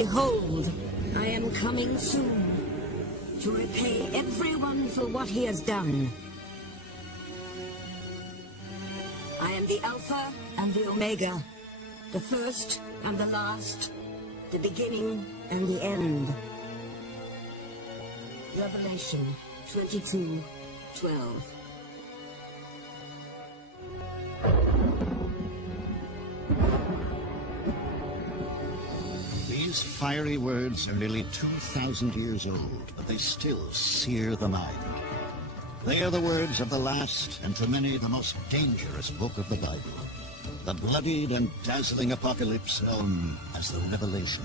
Behold, I am coming soon to repay everyone for what he has done. I am the Alpha and the Omega, the first and the last, the beginning and the end. Revelation 22:12. These fiery words are nearly 2,000 years old, but they still sear the mind. They are the words of the last, and to many the most dangerous book of the Bible, the bloodied and dazzling apocalypse known as the Revelation.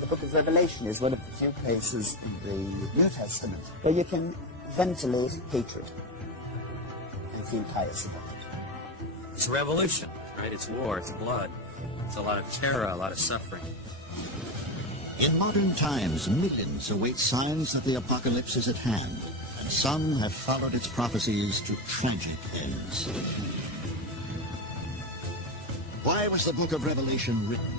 The book of Revelation is one of the few places in the New Testament where you can ventilate hatred and feel pious about it. It's a revolution, right? It's war, it's blood, it's a lot of terror, a lot of suffering. In modern times, millions await signs that the apocalypse is at hand, and some have followed its prophecies to tragic ends. Why was the book of Revelation written?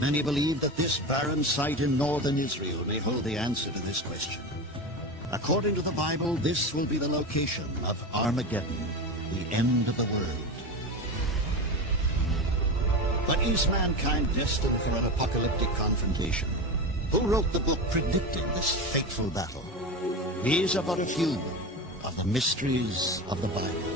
Many believe that this barren site in northern Israel may hold the answer to this question. According to the Bible, this will be the location of Armageddon, the end of the world. But is mankind destined for an apocalyptic confrontation? Who wrote the book predicting this fateful battle? These are but a few of the mysteries of the Bible.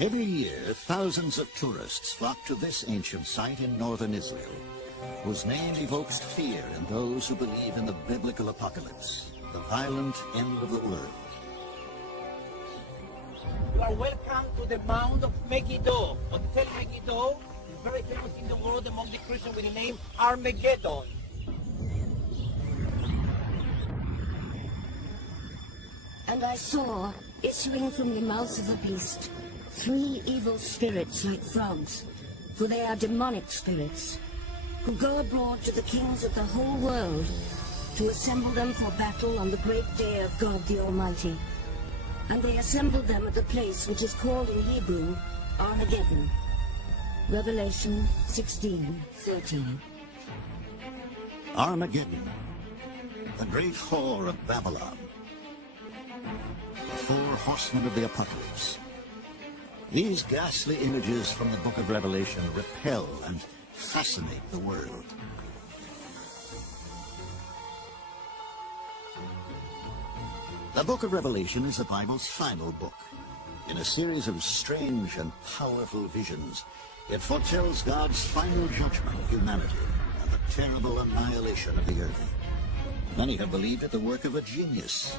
Every year, thousands of tourists flock to this ancient site in northern Israel, whose name evokes fear in those who believe in the biblical apocalypse, the violent end of the world. You are welcome to the Mount of Megiddo. Hotel Megiddo is very famous in the world among the Christians with the name Armageddon. And I saw, issuing from the mouth of the beast, 3 evil spirits like frogs, for they are demonic spirits, who go abroad to the kings of the whole world to assemble them for battle on the great day of God the Almighty. And they assembled them at the place which is called in Hebrew Armageddon. Revelation 16:13. Armageddon, the great whore of Babylon, the 4 horsemen of the apocalypse. These ghastly images from the book of Revelation repel and fascinate the world. The book of Revelation is the Bible's final book. In a series of strange and powerful visions, it foretells God's final judgment of humanity and the terrible annihilation of the earth. Many have believed it the work of a genius,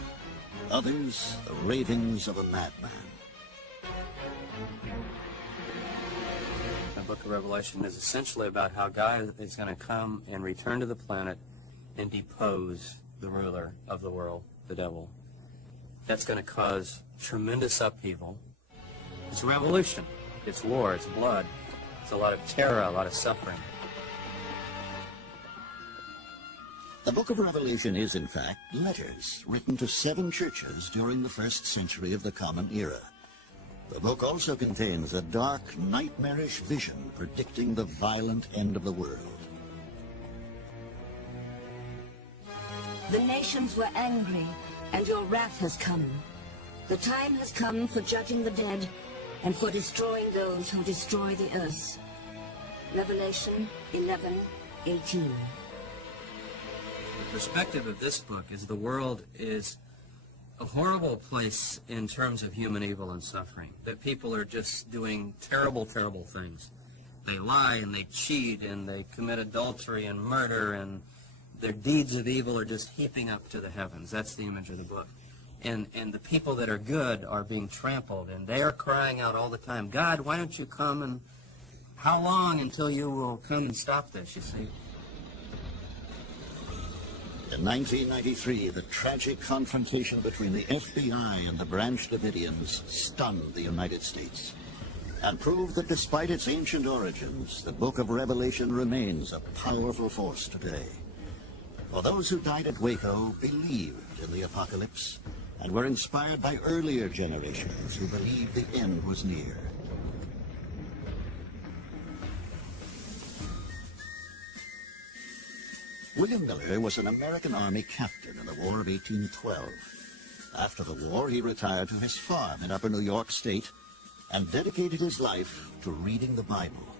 others the ravings of a madman. The book of Revelation is essentially about how God is going to come and return to the planet and depose the ruler of the world, the devil. That's going to cause tremendous upheaval. It's a revolution. It's war. It's blood. It's a lot of terror, a lot of suffering. The book of Revelation is, in fact, letters written to 7 churches during the 1st century of the Common Era. The book also contains a dark, nightmarish vision predicting the violent end of the world. The nations were angry, and your wrath has come. The time has come for judging the dead and for destroying those who destroy the earth. Revelation 11:18. The perspective of this book is the world is a horrible place in terms of human evil and suffering, that people are just doing terrible, terrible things. They lie and they cheat and they commit adultery and murder, and their deeds of evil are just heaping up to the heavens. That's the image of the book. And the people that are good are being trampled, and they are crying out all the time, God, why don't you come, and how long until you will come and stop this, you see? In 1993, the tragic confrontation between the FBI and the Branch Davidians stunned the United States and proved that despite its ancient origins, the Book of Revelation remains a powerful force today. For those who died at Waco believed in the apocalypse and were inspired by earlier generations who believed the end was near. William Miller was an American Army captain in the War of 1812. After the war, he retired to his farm in Upper New York State and dedicated his life to reading the Bible.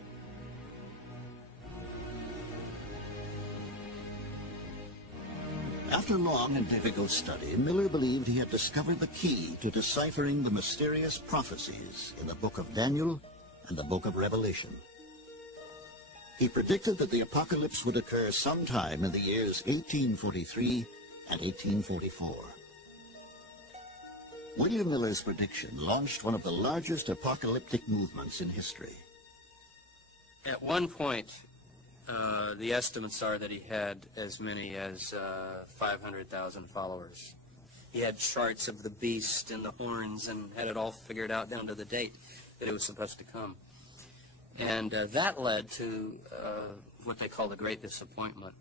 After long and difficult study, Miller believed he had discovered the key to deciphering the mysterious prophecies in the Book of Daniel and the Book of Revelation. He predicted that the apocalypse would occur sometime in the years 1843 and 1844. William Miller's prediction launched one of the largest apocalyptic movements in history. At one point, the estimates are that he had as many as 500,000 followers. He had charts of the beast and the horns and had it all figured out down to the date that it was supposed to come. And that led to what they call the Great Disappointment.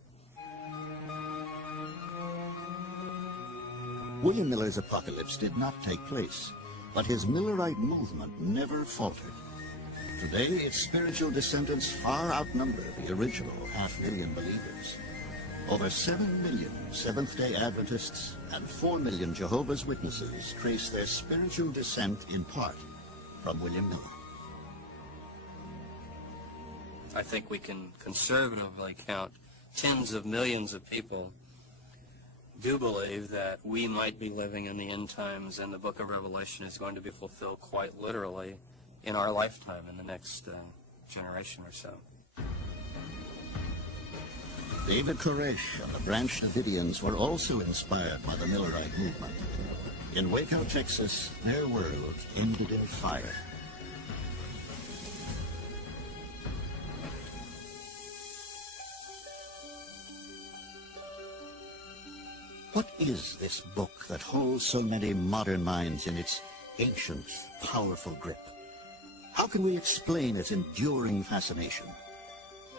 William Miller's apocalypse did not take place, but his Millerite movement never faltered. Today, its spiritual descendants far outnumber the original 500,000 believers. Over 7 million Seventh-day Adventists and 4 million Jehovah's Witnesses trace their spiritual descent in part from William Miller. I think we can conservatively count tens of millions of people do believe that we might be living in the end times, and the Book of Revelation is going to be fulfilled quite literally in our lifetime, in the next generation or so. David Koresh and the Branch Davidians were also inspired by the Millerite movement. In Waco, Texas, their world ended in fire. What is this book that holds so many modern minds in its ancient, powerful grip? How can we explain its enduring fascination?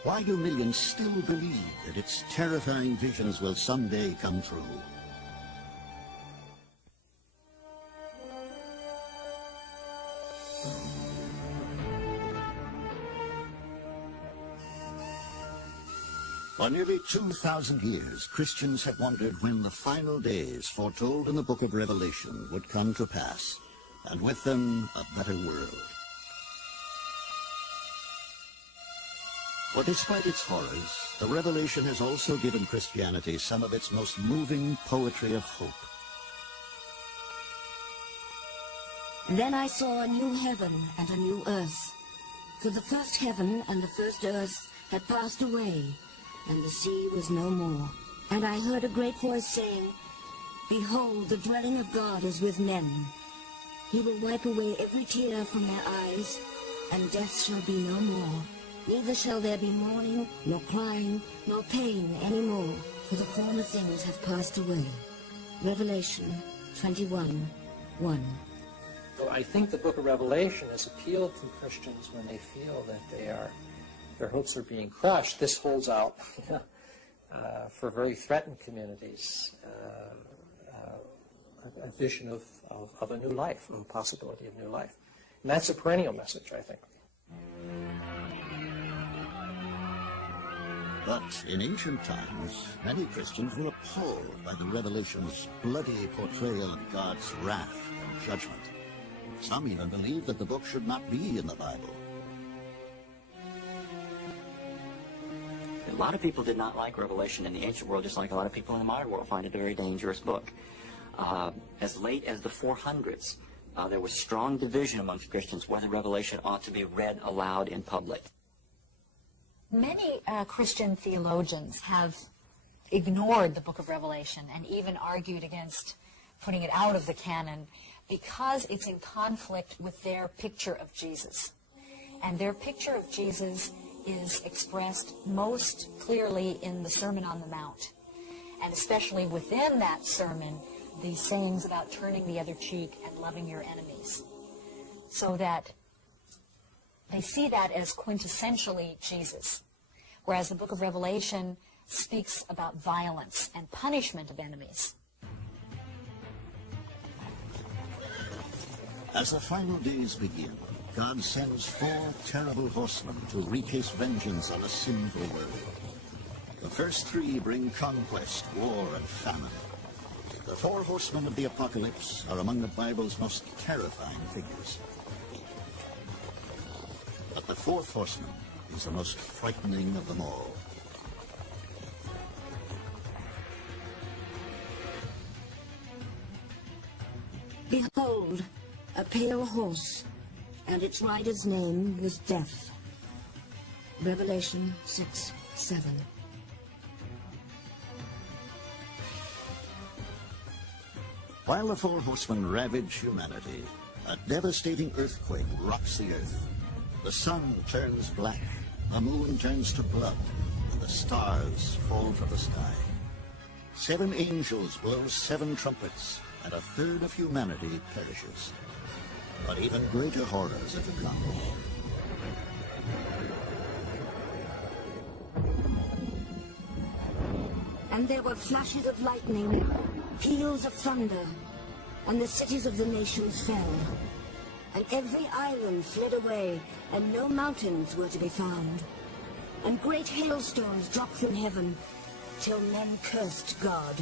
Why do millions still believe that its terrifying visions will someday come true? For nearly 2,000 years, Christians have wondered when the final days foretold in the Book of Revelation would come to pass, and with them a better world. For despite its horrors, the Revelation has also given Christianity some of its most moving poetry of hope. Then I saw a new heaven and a new earth, for the first heaven and the first earth had passed away, and the sea was no more. And I heard a great voice saying, Behold, the dwelling of God is with men. He will wipe away every tear from their eyes, and death shall be no more. Neither shall there be mourning, nor crying, nor pain any more, for the former things have passed away. Revelation 21:1. So I think the Book of Revelation has appealed to Christians when they feel that their hopes are being crushed. This holds out for very threatened communities a vision of a new life, a possibility of new life. And that's a perennial message, I think. But in ancient times, many Christians were appalled by the Revelation's bloody portrayal of God's wrath and judgment. Some even believed that the book should not be in the Bible. lot of people did not like Revelation in the ancient world, just like a lot of people in the modern world find it a very dangerous book. As late as the 400s, there was strong division amongst Christians whether Revelation ought to be read aloud in public. Many Christian theologians have ignored the book of Revelation and even argued against putting it out of the canon because it's in conflict with their picture of Jesus. And their picture of Jesus is expressed most clearly in the Sermon on the Mount. And especially within that sermon, the sayings about turning the other cheek and loving your enemies. So that they see that as quintessentially Jesus. Whereas the book of Revelation speaks about violence and punishment of enemies. As the final days begin, God sends 4 terrible horsemen to wreak his vengeance on a sinful world. The first 3 bring conquest, war, and famine. The 4 horsemen of the apocalypse are among the Bible's most terrifying figures. But the 4th horseman is the most frightening of them all. Behold, a pale horse, and its rider's name was Death. Revelation 6:7. While the 4 horsemen ravage humanity, a devastating earthquake rocks the earth. The sun turns black, the moon turns to blood, and the stars fall from the sky. 7 angels blow 7 trumpets, and a third of humanity perishes. But even greater horrors are to come. And there were flashes of lightning, peals of thunder, and the cities of the nations fell. And every island fled away, and no mountains were to be found. And great hailstones dropped from heaven, till men cursed God.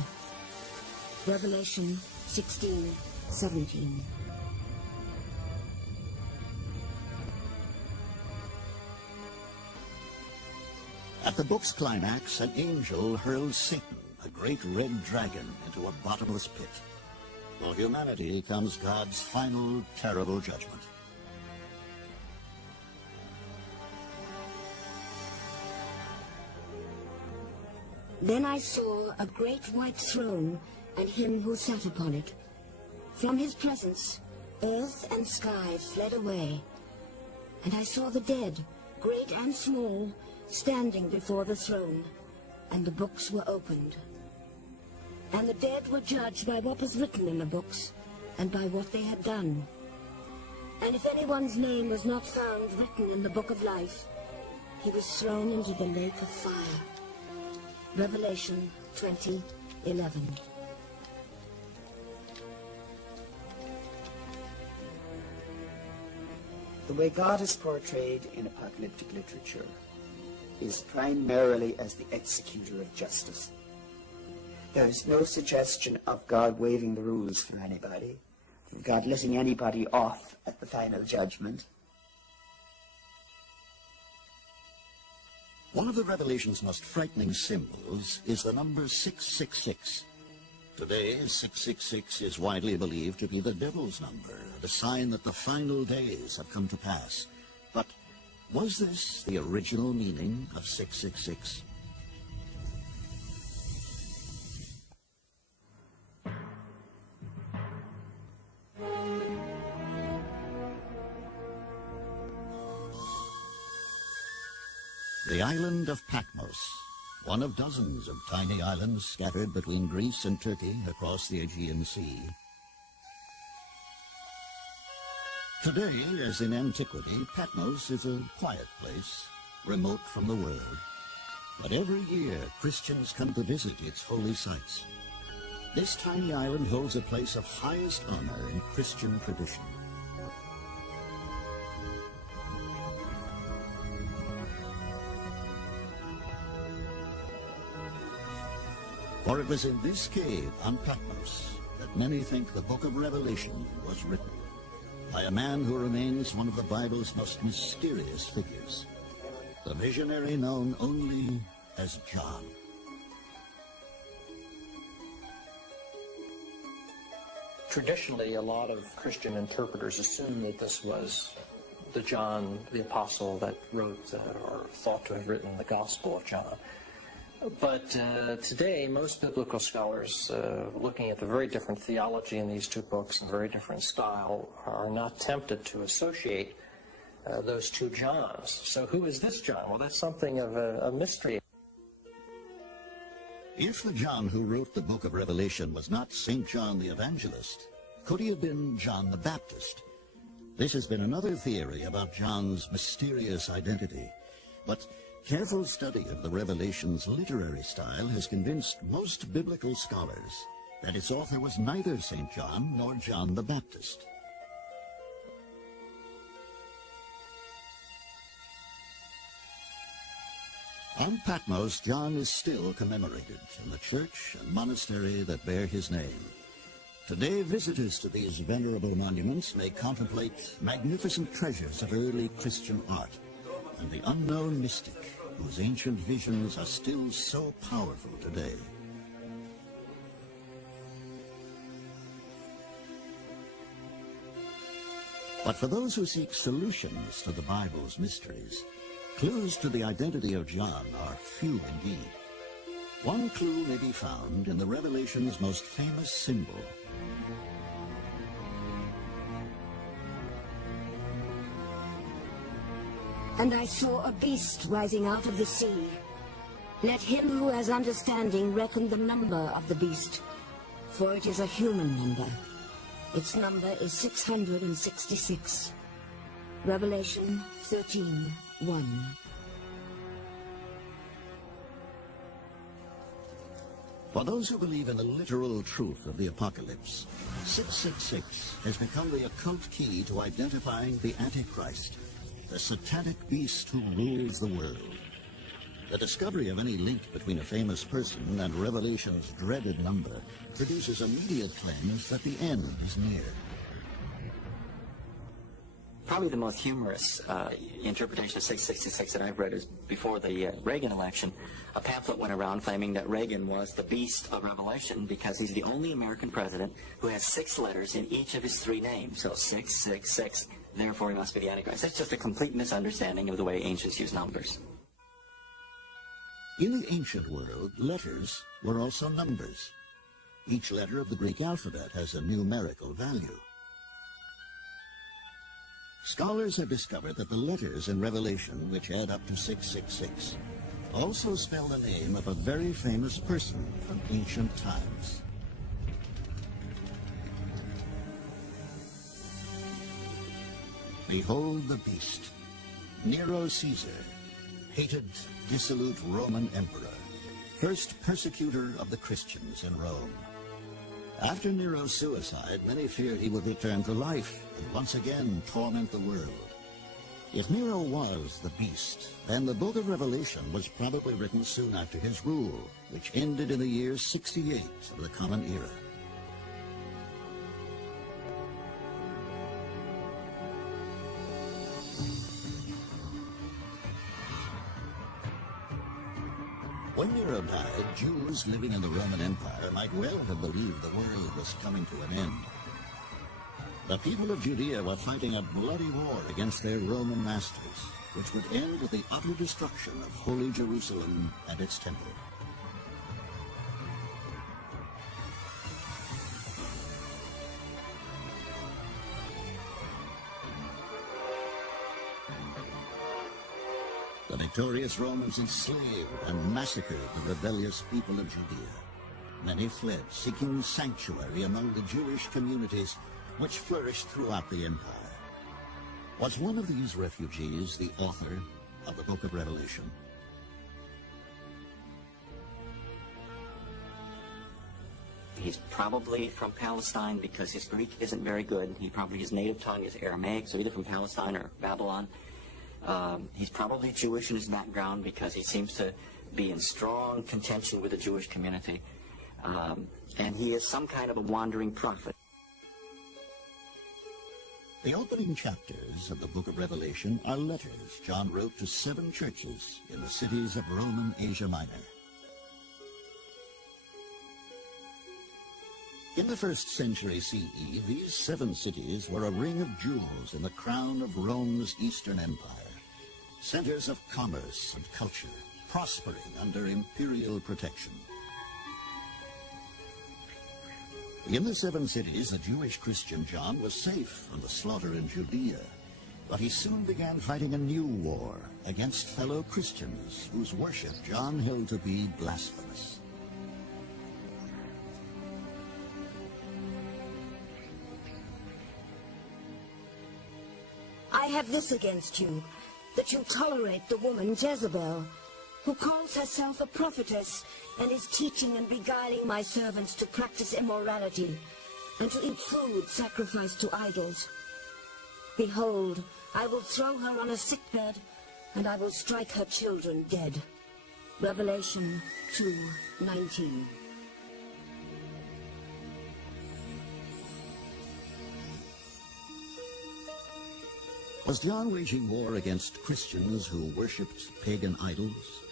Revelation 16:17. At the book's climax, an angel hurls Satan, a great red dragon, into a bottomless pit. For humanity comes God's final terrible judgment. Then I saw a great white throne, and him who sat upon it. From his presence, earth and sky fled away. And I saw the dead, great and small, standing before the throne, and the books were opened. And the dead were judged by what was written in the books, and by what they had done. And if anyone's name was not found written in the book of life, he was thrown into the lake of fire. Revelation 20:11. The way God is portrayed in apocalyptic literature is primarily as the executor of justice. There is no suggestion of God waiving the rules for anybody, of God letting anybody off at the final judgment. One of the Revelation's most frightening symbols is the number 666. Today, 666 is widely believed to be the devil's number, the sign that the final days have come to pass. But was this the original meaning of 666? The island of Patmos, one of dozens of tiny islands scattered between Greece and Turkey across the Aegean Sea. Today, as in antiquity, Patmos is a quiet place, remote from the world. But every year, Christians come to visit its holy sites. This tiny island holds a place of highest honor in Christian tradition. For it was in this cave on Patmos that many think the book of Revelation was written, by a man who remains one of the Bible's most mysterious figures, the visionary known only as John. Traditionally, a lot of Christian interpreters assume that this was the John, the apostle, that wrote or thought to have written the Gospel of John. But today, most biblical scholars, looking at the very different theology in these two books and very different style, are not tempted to associate those two Johns. So who is this John? Well, that's something of a mystery. If the John who wrote the book of Revelation was not St. John the Evangelist, could he have been John the Baptist? This has been another theory about John's mysterious identity. But careful study of the Revelation's literary style has convinced most biblical scholars that its author was neither St. John nor John the Baptist. On Patmos, John is still commemorated in the church and monastery that bear his name. Today, visitors to these venerable monuments may contemplate magnificent treasures of early Christian art and the unknown mystic whose ancient visions are still so powerful today. But for those who seek solutions to the Bible's mysteries, clues to the identity of John are few indeed. One clue may be found in the Revelation's most famous symbol. And I saw a beast rising out of the sea. Let him who has understanding reckon the number of the beast, for it is a human number. Its number is 666. Revelation 13:1. For those who believe in the literal truth of the apocalypse, 666 has become the occult key to identifying the Antichrist, the satanic beast who rules the world. The discovery of any link between a famous person and Revelation's dreaded number produces immediate claims that the end is near. Probably the most humorous interpretation of 666 that I've read is before the Reagan election. A pamphlet went around claiming that Reagan was the beast of Revelation because he's the only American president who has 6 letters in each of his 3 names. So 666, therefore he must be the Antichrist. That's just a complete misunderstanding of the way ancients use numbers. In the ancient world, letters were also numbers. Each letter of the Greek alphabet has a numerical value. Scholars have discovered that the letters in Revelation, which add up to 666, also spell the name of a very famous person from ancient times. Behold the beast, Nero Caesar, hated, dissolute Roman emperor, first persecutor of the Christians in Rome. After Nero's suicide, many feared he would return to life and once again torment the world. If Nero was the beast, then the book of Revelation was probably written soon after his rule, which ended in the year 68 of the Common Era. When Nero died, Jews living in the Roman Empire might well have believed the world was coming to an end. The people of Judea were fighting a bloody war against their Roman masters, which would end with the utter destruction of Holy Jerusalem and its temple. The victorious Romans enslaved and massacred the rebellious people of Judea. Many fled, seeking sanctuary among the Jewish communities which flourished throughout the empire. Was one of these refugees the author of the book of Revelation? He's probably from Palestine because his Greek isn't very good. His native tongue is Aramaic, so either from Palestine or Babylon. He's probably Jewish in his background because he seems to be in strong contention with the Jewish community. And he is some kind of a wandering prophet. The opening chapters of the book of Revelation are letters John wrote to 7 churches in the cities of Roman Asia Minor. In the 1st century CE, these 7 cities were a ring of jewels in the crown of Rome's Eastern Empire, centers of commerce and culture, prospering under imperial protection. In the 7 cities, the Jewish Christian John was safe from the slaughter in Judea, but he soon began fighting a new war against fellow Christians whose worship John held to be blasphemous. I have this against you, that you tolerate the woman Jezebel, who calls herself a prophetess and is teaching and beguiling my servants to practice immorality and to eat food sacrificed to idols. Behold, I will throw her on a sickbed, and I will strike her children dead. Revelation 2:19. Was John waging war against Christians who worshipped pagan idols?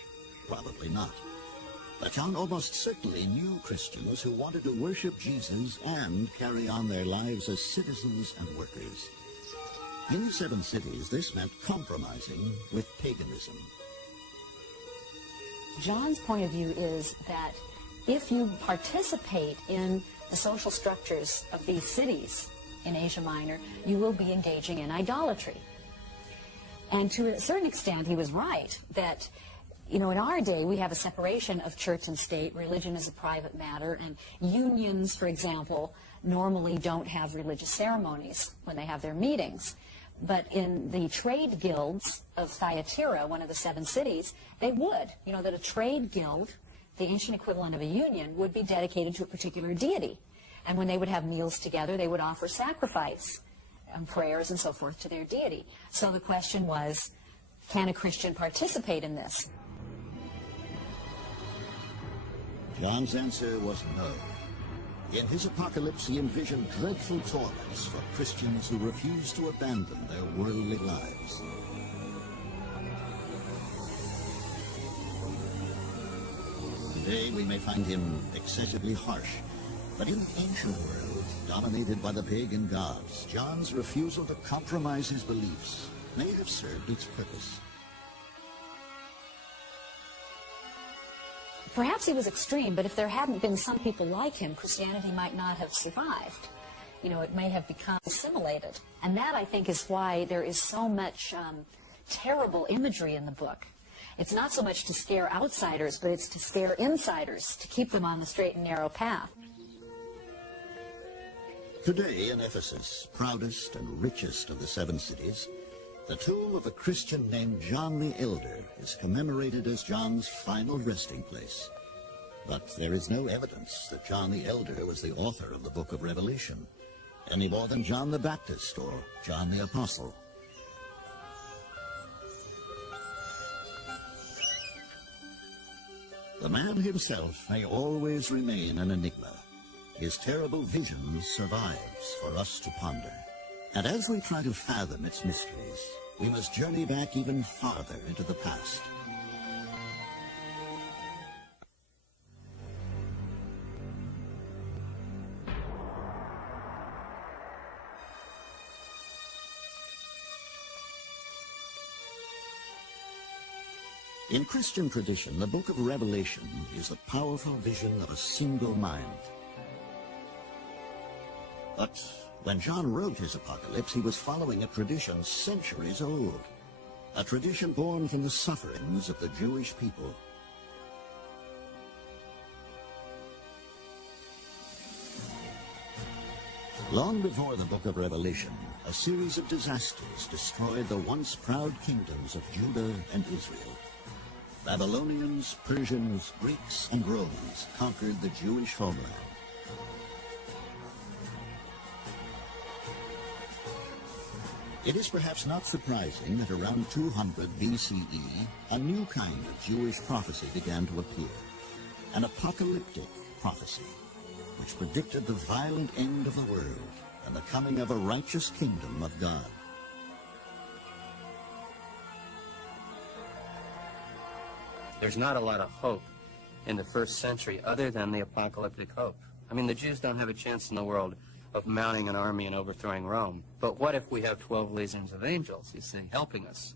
Probably not. But John almost certainly knew Christians who wanted to worship Jesus and carry on their lives as citizens and workers. In the 7 cities, this meant compromising with paganism. John's point of view is that if you participate in the social structures of these cities in Asia Minor, you will be engaging in idolatry. And to a certain extent, he was right that, you know, in our day, we have a separation of church and state. Religion is a private matter, and unions, for example, normally don't have religious ceremonies when they have their meetings. But in the trade guilds of Thyatira, one of the 7 cities, they would. You know, that a trade guild, the ancient equivalent of a union, would be dedicated to a particular deity. And when they would have meals together, they would offer sacrifice and prayers and so forth to their deity. So the question was, can a Christian participate in this? John's answer was no. In his apocalypse, he envisioned dreadful torments for Christians who refused to abandon their worldly lives. Today, we may find him excessively harsh, but in the ancient world, dominated by the pagan gods, John's refusal to compromise his beliefs may have served its purpose. Perhaps he was extreme, but if there hadn't been some people like him, Christianity might not have survived. You know, it may have become assimilated. And that, I think, is why there is so much terrible imagery in the book. It's not so much to scare outsiders, but it's to scare insiders, to keep them on the straight and narrow path. Today in Ephesus, proudest and richest of the 7 cities, the tomb of a Christian named John the Elder is commemorated as John's final resting place. But there is no evidence that John the Elder was the author of the book of Revelation, any more than John the Baptist or John the Apostle. The man himself may always remain an enigma. His terrible vision survives for us to ponder. And as we try to fathom its mysteries, we must journey back even farther into the past. In Christian tradition, the book of Revelation is the powerful vision of a single mind. But when John wrote his apocalypse, he was following a tradition centuries old, a tradition born from the sufferings of the Jewish people. Long before the book of Revelation, a series of disasters destroyed the once proud kingdoms of Judah and Israel. Babylonians, Persians, Greeks, and Romans conquered the Jewish homeland. It is perhaps not surprising that around 200 BCE, a new kind of Jewish prophecy began to appear, an apocalyptic prophecy, which predicted the violent end of the world and the coming of a righteous kingdom of God. There's not a lot of hope in the first century other than the apocalyptic hope. I mean, the Jews don't have a chance in the world of mounting an army and overthrowing Rome. But what if we have 12 legions of angels, you see, helping us?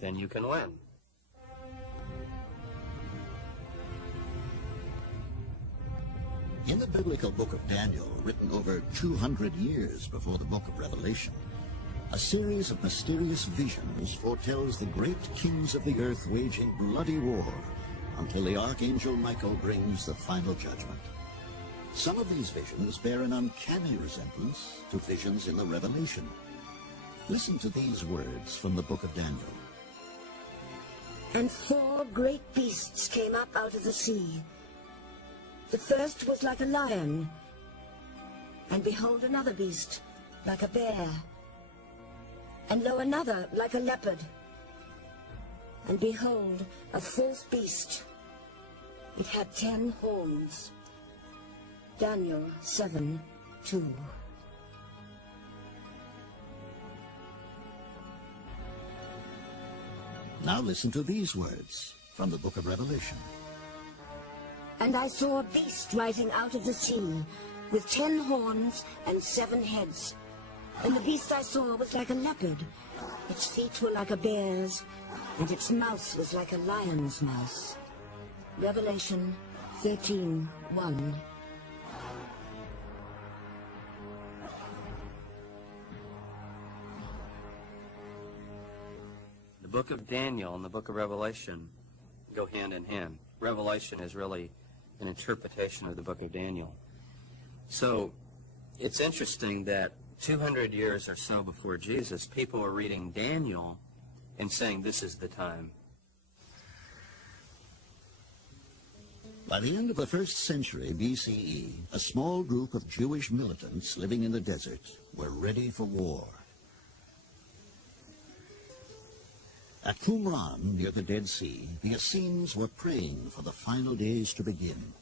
Then you can win. In the biblical book of Daniel, written over 200 years before the book of Revelation, a series of mysterious visions foretells the great kings of the earth waging bloody war until the archangel Michael brings the final judgment. Some of these visions bear an uncanny resemblance to visions in the Revelation. Listen to these words from the book of Daniel. And 4 great beasts came up out of the sea. The first was like a lion, and behold another beast, like a bear. And lo, another like a leopard. And behold, a fourth beast. It had 10 horns. Daniel 7:2. Now listen to these words from the book of Revelation. And I saw a beast rising out of the sea, with 10 horns and 7 heads. And the beast I saw was like a leopard. Its feet were like a bear's, and its mouth was like a lion's mouth. Revelation 13:1. The book of Daniel and the book of Revelation go hand in hand. Revelation is really an interpretation of the book of Daniel. So it's interesting that 200 years or so before Jesus, people were reading Daniel and saying this is the time. By the end of the 1st century BCE, a small group of Jewish militants living in the desert were ready for war. At Qumran, near the Dead Sea, the Essenes were praying for the final days to begin,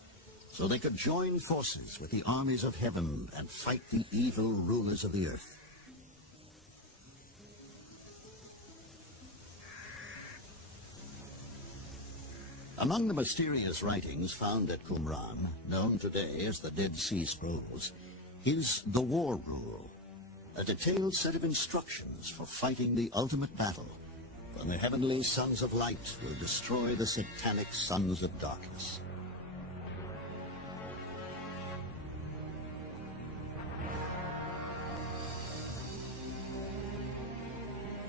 so they could join forces with the armies of heaven and fight the evil rulers of the earth. Among the mysterious writings found at Qumran, known today as the Dead Sea Scrolls, is the War Rule, a detailed set of instructions for fighting the ultimate battle, when the heavenly sons of light will destroy the satanic sons of darkness.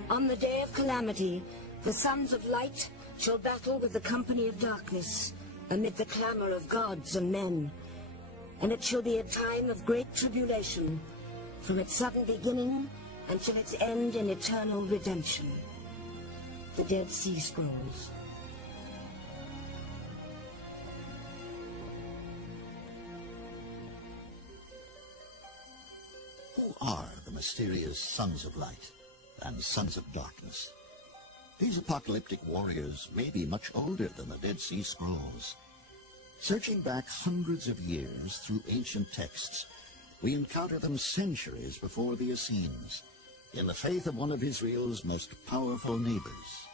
On the day of calamity, the sons of light shall battle with the company of darkness, amid the clamor of gods and men. And it shall be a time of great tribulation, from its sudden beginning until its end in eternal redemption. The Dead Sea Scrolls. Who are the mysterious sons of light and sons of darkness? These apocalyptic warriors may be much older than the Dead Sea Scrolls. Searching back hundreds of years through ancient texts, we encounter them centuries before the Essenes, in the faith of one of Israel's most powerful neighbors.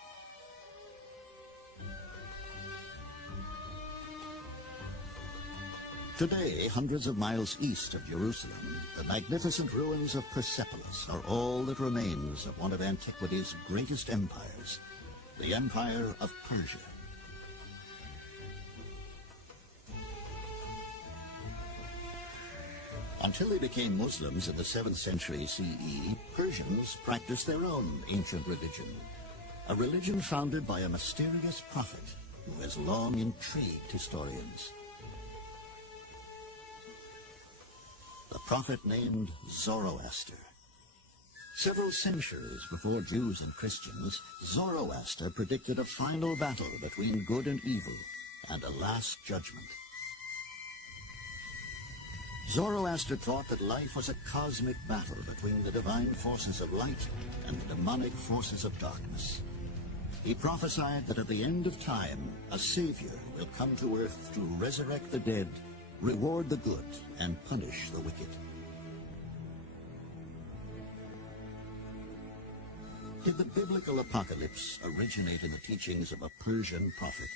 Today, hundreds of miles east of Jerusalem, the magnificent ruins of Persepolis are all that remains of one of antiquity's greatest empires, the Empire of Persia. Until they became Muslims in the 7th century CE, Persians practiced their own ancient religion, a religion founded by a mysterious prophet who has long intrigued historians. The prophet named Zoroaster. Several centuries before Jews and Christians, Zoroaster predicted a final battle between good and evil and a last judgment. Zoroaster taught that life was a cosmic battle between the divine forces of light and the demonic forces of darkness. He prophesied that at the end of time, a savior will come to earth to resurrect the dead, reward the good, and punish the wicked. Did the biblical apocalypse originate in the teachings of a Persian prophet?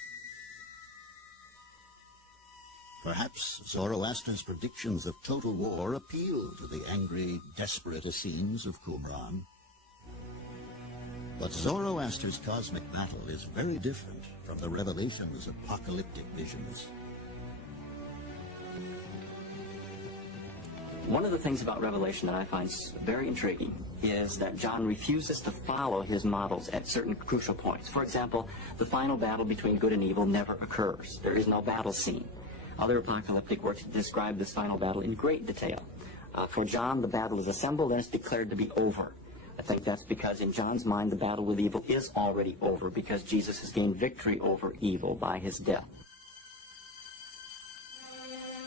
Perhaps Zoroaster's predictions of total war appeal to the angry, desperate Essenes of Qumran. But Zoroaster's cosmic battle is very different from the Revelation's apocalyptic visions. One of the things about Revelation that I find very intriguing is that John refuses to follow his models at certain crucial points. For example, the final battle between good and evil never occurs. There is no battle scene. Other apocalyptic works describe this final battle in great detail. For John, the battle is assembled and it's declared to be over. I think that's because in John's mind, the battle with evil is already over because Jesus has gained victory over evil by his death.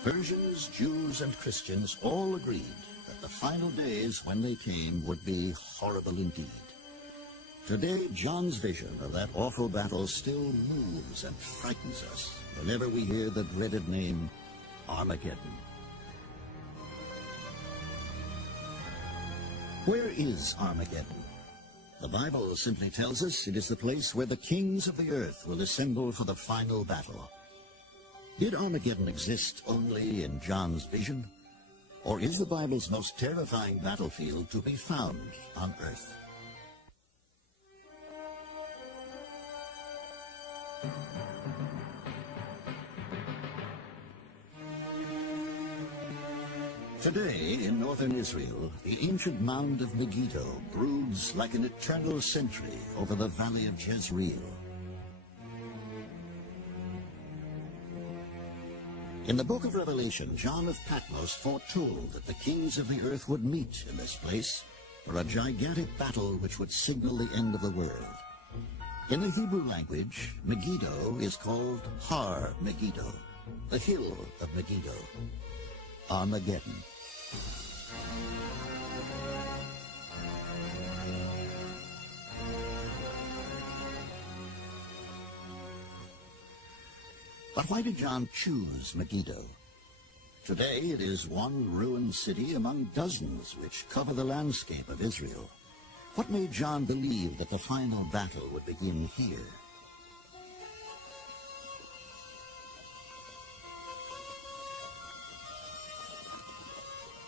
Persians, Jews, and Christians all agreed that the final days, when they came, would be horrible indeed. Today, John's vision of that awful battle still moves and frightens us whenever we hear the dreaded name Armageddon. Where is Armageddon? The Bible simply tells us it is the place where the kings of the earth will assemble for the final battle. Did Armageddon exist only in John's vision? Or is the Bible's most terrifying battlefield to be found on earth? Today, in northern Israel, the ancient mound of Megiddo broods like an eternal sentry over the valley of Jezreel. In the book of Revelation, John of Patmos foretold that the kings of the earth would meet in this place for a gigantic battle which would signal the end of the world. In the Hebrew language, Megiddo is called Har Megiddo, the hill of Megiddo, Armageddon. But why did John choose Megiddo? Today it is one ruined city among dozens which cover the landscape of Israel. What made John believe that the final battle would begin here?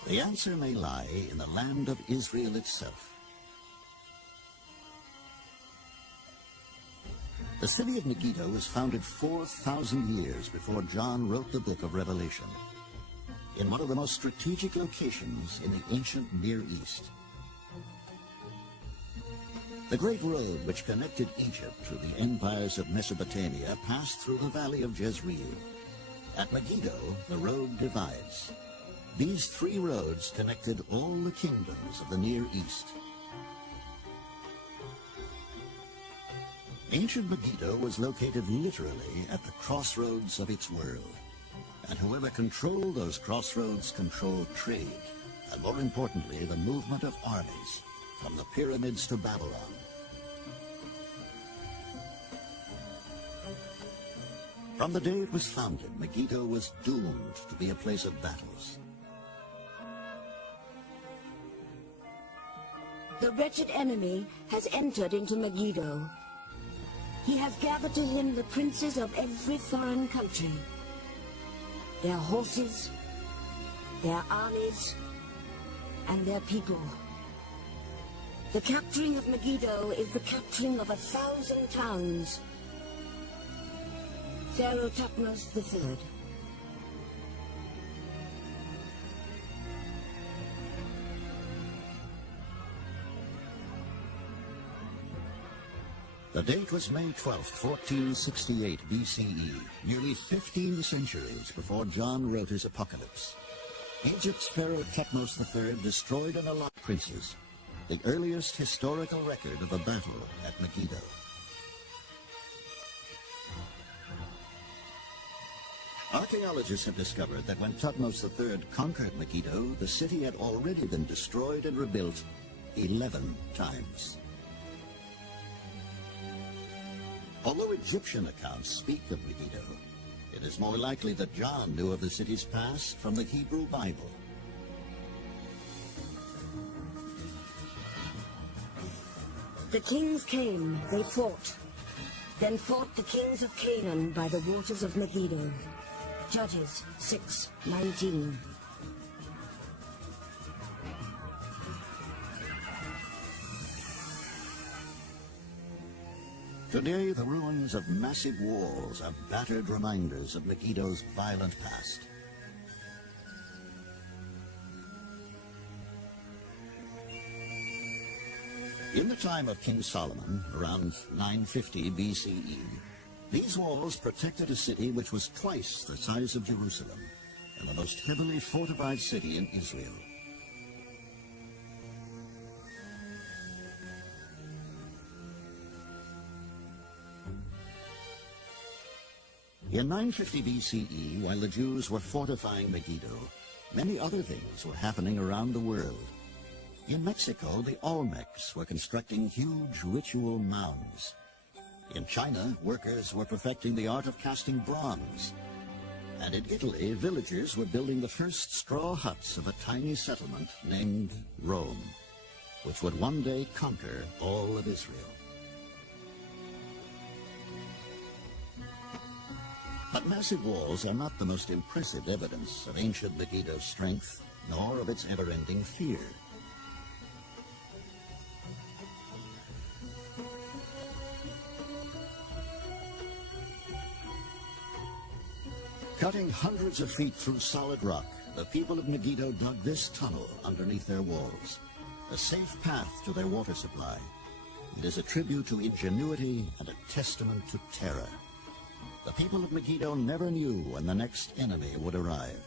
The answer may lie in the land of Israel itself. The city of Megiddo was founded 4,000 years before John wrote the book of Revelation, in one of the most strategic locations in the ancient Near East. The great road which connected Egypt to the empires of Mesopotamia passed through the valley of Jezreel. At Megiddo, the road divides. These three roads connected all the kingdoms of the Near East. Ancient Megiddo was located literally at the crossroads of its world, and whoever controlled those crossroads controlled trade, and more importantly, the movement of armies from the pyramids to Babylon. From the day it was founded, Megiddo was doomed to be a place of battles. The wretched enemy has entered into Megiddo. He has gathered to him the princes of every foreign country, their horses, their armies, and their people. The capturing of Megiddo is the capturing of 1,000 towns. Pharaoh Thutmose III. The date was May 12, 1468 BCE, nearly 15 centuries before John wrote his Apocalypse. Egypt's Pharaoh Thutmose III destroyed and allotted princes, the earliest historical record of a battle at Megiddo. Archaeologists have discovered that when Thutmose III conquered Megiddo, the city had already been destroyed and rebuilt 11 times. Although Egyptian accounts speak of Megiddo, it is more likely that John knew of the city's past from the Hebrew Bible. The kings came, they fought. Then fought the kings of Canaan by the waters of Megiddo. Judges 6:19. Today, the ruins of massive walls are battered reminders of Megiddo's violent past. In the time of King Solomon, around 950 BCE, these walls protected a city which was twice the size of Jerusalem and the most heavily fortified city in Israel. In 950 BCE, while the Jews were fortifying Megiddo, many other things were happening around the world. In Mexico, the Olmecs were constructing huge ritual mounds. In China, workers were perfecting the art of casting bronze. And in Italy, villagers were building the first straw huts of a tiny settlement named Rome, which would one day conquer all of Israel. But massive walls are not the most impressive evidence of ancient Megiddo's strength, nor of its ever-ending fear. Cutting hundreds of feet through solid rock, the people of Megiddo dug this tunnel underneath their walls, a safe path to their water supply. It is a tribute to ingenuity and a testament to terror. The people of Megiddo never knew when the next enemy would arrive.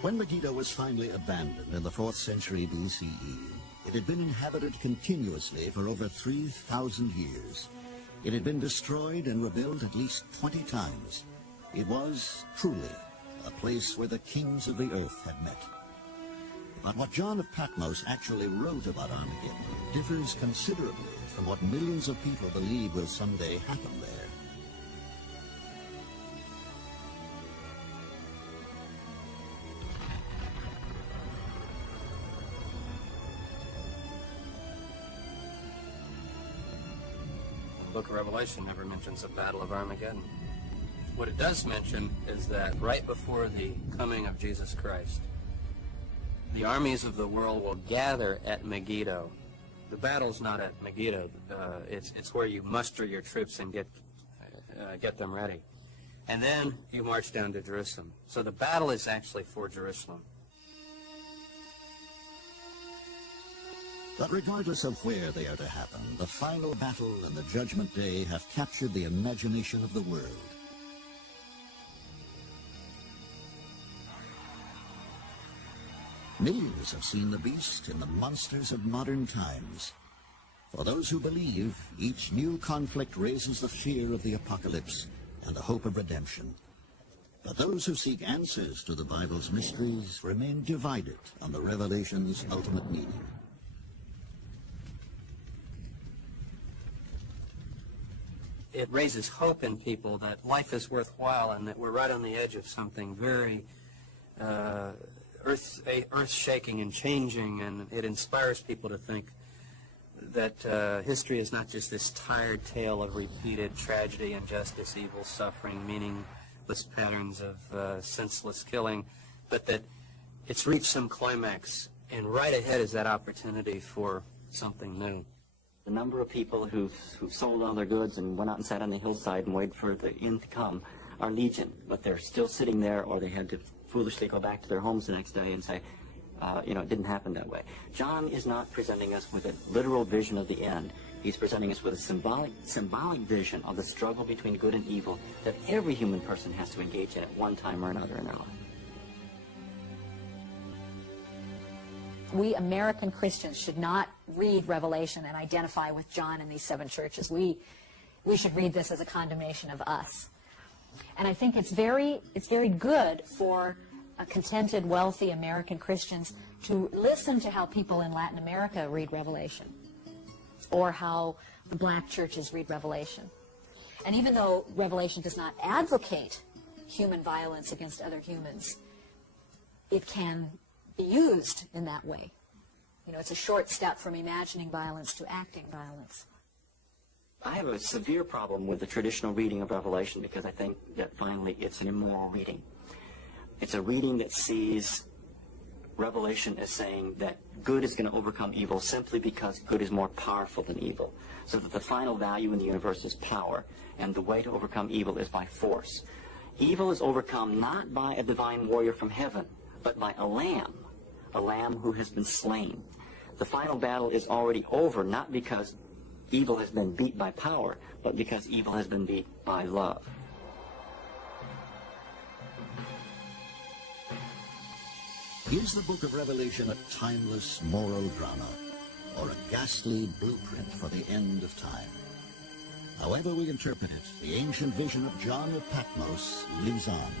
When Megiddo was finally abandoned in the 4th century BCE, it had been inhabited continuously for over 3,000 years. It had been destroyed and rebuilt at least 20 times. It was, truly, a place where the kings of the earth had met. But what John of Patmos actually wrote about Armageddon differs considerably from what millions of people believe will someday happen there. The book of Revelation never mentions the Battle of Armageddon. What it does mention is that right before the coming of Jesus Christ, the armies of the world will gather at Megiddo. The battle's not at Megiddo. It's where you muster your troops and get them ready. And then you march down to Jerusalem. So the battle is actually for Jerusalem. But regardless of where they are to happen, the final battle and the judgment day have captured the imagination of the world. Millions have seen the beast and the monsters of modern times. For those who believe, each new conflict raises the fear of the apocalypse and the hope of redemption. But those who seek answers to the Bible's mysteries remain divided on the Revelation's ultimate meaning. It raises hope in people that life is worthwhile and that we're right on the edge of something very earth-shaking and changing, and it inspires people to think that history is not just this tired tale of repeated tragedy, injustice, evil, suffering, meaningless patterns of senseless killing, but that it's reached some climax, and right ahead is that opportunity for something new. The number of people who've sold all their goods and went out and sat on the hillside and waited for the end to come are legion, but they're still sitting there, or they had to foolishly go back to their homes the next day and say, it didn't happen that way. John is not presenting us with a literal vision of the end. He's presenting us with a symbolic vision of the struggle between good and evil that every human person has to engage in at one time or another in their life. We American Christians should not read Revelation and identify with John and these 7 churches. We should read this as a condemnation of us. And I think it's very good for contented, wealthy American Christians to listen to how people in Latin America read Revelation. or how the black churches read Revelation. And even though Revelation does not advocate human violence against other humans, it can be used in that way. You know, it's a short step from imagining violence to acting violence. I have a severe problem with the traditional reading of Revelation because I think that finally it's an immoral reading. It's a reading that sees Revelation as saying that good is going to overcome evil simply because good is more powerful than evil, so that the final value in the universe is power, and the way to overcome evil is by force. Evil is overcome not by a divine warrior from heaven, but by a lamb who has been slain. The final battle is already over, not because evil has been beat by power, but because evil has been beat by love. Is the book of Revelation a timeless moral drama, or a ghastly blueprint for the end of time? However we interpret it, the ancient vision of John of Patmos lives on.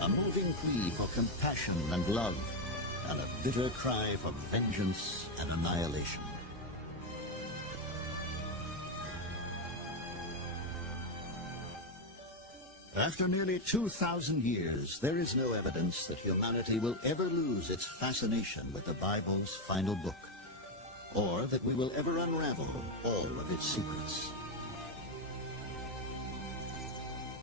A moving plea for compassion and love, and a bitter cry for vengeance and annihilation. After nearly 2,000 years, there is no evidence that humanity will ever lose its fascination with the Bible's final book, or that we will ever unravel all of its secrets.